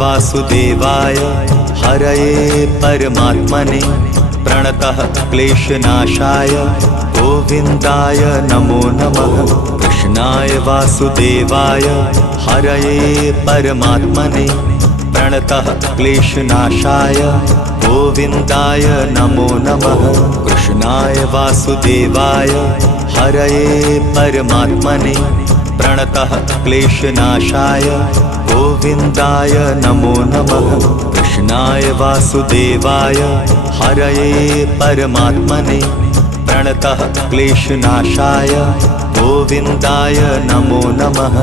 वासुदेवाय हरये परमात्मने प्रणतः क्लेशनाशाय गोविन्दाय नमो नमः। कृष्णाय वासुदेवाय हरये परमात्मने प्रणतः क्लेशनाशाय गोविन्दाय नमो नमः। कृष्णाय वासुदेवाय हरये परमात्मने प्रणतः क्लेशनाशाय गोविन्दाय नमो नमः। कृष्णाय वासुदेवाय हरये परमात्मने प्रणतः क्लेशनाशाय गोविन्दाय नमो नमः।